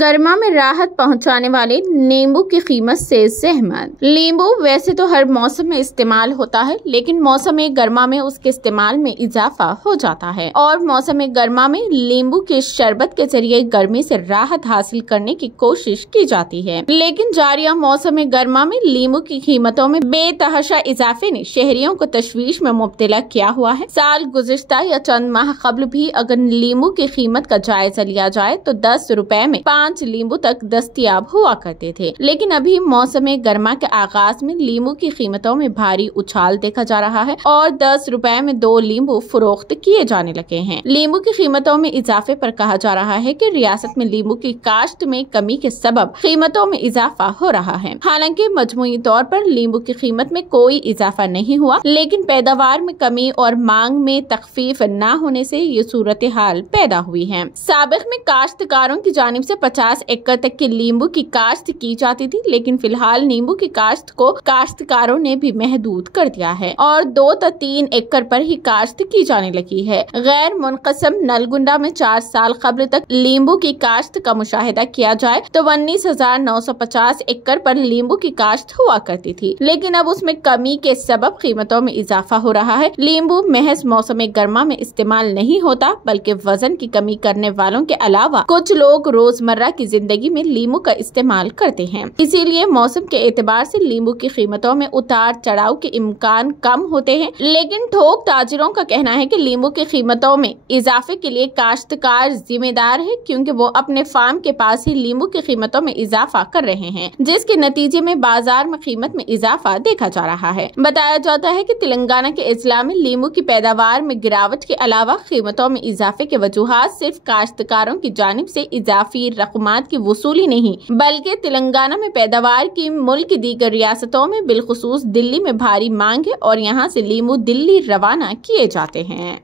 گرما میں راحت پہنچانے والے نیمبو کی قیمت سے زحمت۔ لیمبو ویسے تو ہر موسم میں استعمال ہوتا ہے، لیکن موسم گرما میں اس کے استعمال میں اضافہ ہو جاتا ہے اور موسم گرما میں لیمبو کے شربت کے ذریعے گرمی سے راحت حاصل کرنے کی کوشش کی جاتی ہے۔ لیکن جاریہ موسم گرما میں لیمبو کی قیمتوں میں بے تحاشا اضافے نے شہریوں کو تشویش میں مبتلا کیا ہوا ہے۔ سال گزشتہ یا چند ماہ قبل بھی اگر لیمبو کی قیمت کا جائزہ لیا جائے تو 10 روپے میں 5 لیمبو تک دستیاب ہوا کرتے تھے، لیکن ابھی موسم گرما کے آغاز میں لیمبو کی قیمتوں میں بھاری اچھال دیکھا جا رہا ہے اور 10 روپے میں 2 لیمبو فروخت کیے جانے لگے ہیں۔ لیمبو کی قیمتوں میں اضافے پر کہا جا رہا ہے کہ ریاست میں لیمبو کی کاشت میں کمی کے سبب قیمتوں میں اضافہ ہو رہا ہے۔ حالانکہ مجموعی طور پر لیمبو کی قیمت میں کوئی اضافہ نہیں ہوا، لیکن پیداوار میں کمی اور مانگ میں تخفیف نہ ہونے سے یہ صورتحال پیدا ہوئی ہے۔ سابق میں کاشتکاروں کی جانب سے 50 ایکڑ تک کی لیمبو کی کاشت کی جاتی تھی، لیکن فی الحال نیمبو کی کاشت کو کاشتکاروں نے بھی محدود کر دیا ہے اور 2 تا 3 ایکڑ پر ہی کاشت کی جانے لگی ہے۔ غیر منقسم نلگنڈا میں 4 سال قبل تک لیمبو کی کاشت کا مشاہدہ کیا جائے تو 19,950 ایکڑ پر لیمبو کی کاشت ہوا کرتی تھی، لیکن اب اس میں کمی کے سبب قیمتوں میں اضافہ ہو رہا ہے۔ لیمبو محض موسم گرما میں استعمال نہیں ہوتا، بلکہ وزن کی کمی کرنے والوں کے علاوہ کچھ لوگ روزمرہ کی زندگی میں لیمبو کا استعمال کرتے ہیں۔ اسی لیے موسم کے اعتبار سے لیمبو کی قیمتوں میں اتار چڑھاؤ کے امکان کم ہوتے ہیں، لیکن تھوک تاجروں کا کہنا ہے کہ لیمبو کی قیمتوں میں اضافے کے لیے کاشتکار ذمہ دار ہے، کیونکہ وہ اپنے فارم کے پاس ہی لیمبو کی قیمتوں میں اضافہ کر رہے ہیں، جس کے نتیجے میں بازار میں قیمت میں اضافہ دیکھا جا رہا ہے۔ بتایا جاتا ہے کہ تلنگانہ کے اضلاع میں لیمبو کی پیداوار میں گراوٹ کے علاوہ قیمتوں میں اضافے کے وجوہات صرف کاشتکاروں کی جانب سے اضافی رقومات کی وصولی نہیں، بلکہ تلنگانہ میں پیداوار کی ملک کی دیگر ریاستوں میں بالخصوص دلی میں بھاری مانگ ہے اور یہاں سے لیمبو دلی روانہ کیے جاتے ہیں۔